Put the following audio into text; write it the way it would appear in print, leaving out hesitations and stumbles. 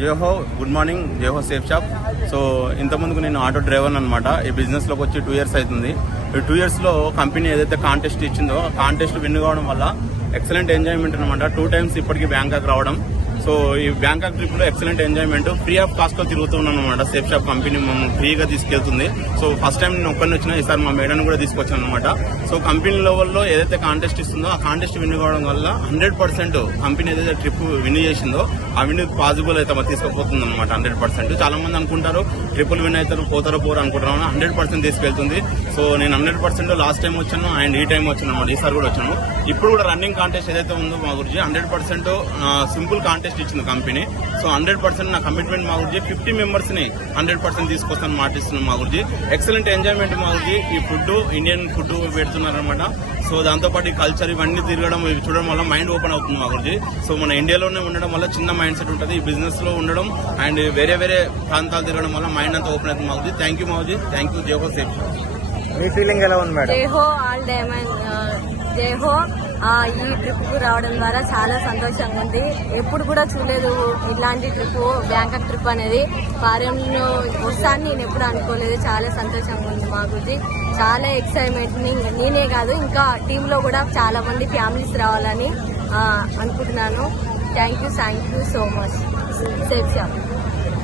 జయహో good morning, జయహో safe shop. So ఇంతకుముందుకు నేను auto driver అనమాట. ఈ బిజినెస్లోకి వచ్చి 2 years అవుతుంది. ఈ 2 yearsలో కంపెనీ ఏదైతే కాంటెస్ట్ ఇచ్చిందో ఆ కాంటెస్ట్ విన్ కావడం వల్ల ఎక్సలెంట్ ఎంజాయ్మెంట్ అనమాట. 2 times ఇప్పటికీ బ్యాంకాక్ రావడం. సో ఈ బ్యాంకాక్ ట్రిప్ లో excellent enjoyment, free of cost లో తిరుగుతున్నాను అనమాట. సేఫ్ షాప్ కంపెనీ మమ్మల్ని ఫ్రీగా తీసుకెళ్తుంది. సో ఫస్ట్ టైం నేను ఒక్కరిని వచ్చినా, ఈసారి మా మేడం కూడా తీసుకొచ్చాను అనమాట. సో కంపెనీ లెవెల్లో ఏదైతే కాంటెస్ట్ ఇస్తుందో ఆ కాంటెస్ట్ విన్ కావడం వల్ల 100% కంపెనీ ఏదైతే ట్రిప్ విన్ చేసిందో ఆ విన్ పాసిబుల్ అయితే తీసుకుపోతుంది అనమాట. 100%. చాలా మంది అనుకుంటారు ట్రిపుల్ విన్ అవుతారు, పోతారో పోరు అనుకుంటారు. 100% తీసుకెళ్తుంది. సో నేను 100% లాస్ట్ టైం వచ్చాను అండ్ ఈ టైం వచ్చాను అనమాట. ఈసారి కూడా వచ్చాను. ఇప్పుడు కూడా రన్నింగ్ కాంటెస్ట్ ఏదైతే ఉందో మా గురించి 100% సింపుల్ కాంటెస్ట్ ఇచ్చింది కంపెనీ. సో 100% నా కమిట్మెంట్ మా గురించి 50 members ని 100% తీసుకొస్తాను మాటిస్తున్నాం మా గురించి. ఎక్సలెంట్ ఎంజాయ్మెంట్ మా గురించి. ఈ ఫుడ్ ఇండియన్ ఫుడ్ పెడుతున్నారనమాట. సో దాంతోపాటు ఈ కల్చర్ ఇవన్నీ తిరగడం, ఇవి చూడడం వల్ల మైండ్ ఓపెన్ అవుతుంది మా గురించి. సో మన ఇండియాలోనే ఉండడం వల్ల చిన్న మైండ్ సెట్ ఉంటుంది. ఈ బిజినెస్ లో ఉండడం అండ్ వేరే వేరే ప్రాంతాలు తిరగడం వల్ల మైండ్ అంతా ఓపెన్ అవుతుంది మా గురించి. థ్యాంక్ యూ మావుజీ, థ్యాంక్ యూ. జయహో సేఫ్. మీ ఫీలింగ్ ఎలా ఉంది మేడం? జయహో ఆల్ డైమండ్, జయహో. ఈ ట్రిప్ కు రావడం ద్వారా చాలా సంతోషంగా ఉంది. ఎప్పుడు కూడా చూడలేదు ఇలాంటి ట్రిప్, బ్యాంకాక్ ట్రిప్ అనేది. ఫారెన్లో వస్తాను నేను ఎప్పుడు అనుకోలేదు. చాలా సంతోషంగా ఉంది మా గురించి. చాలా ఎక్సైట్మెంట్. నేనే కాదు, ఇంకా టీంలో కూడా చాలా మంది ఫ్యామిలీస్ రావాలని అనుకుంటున్నాను. Thank you so much. Safe shop.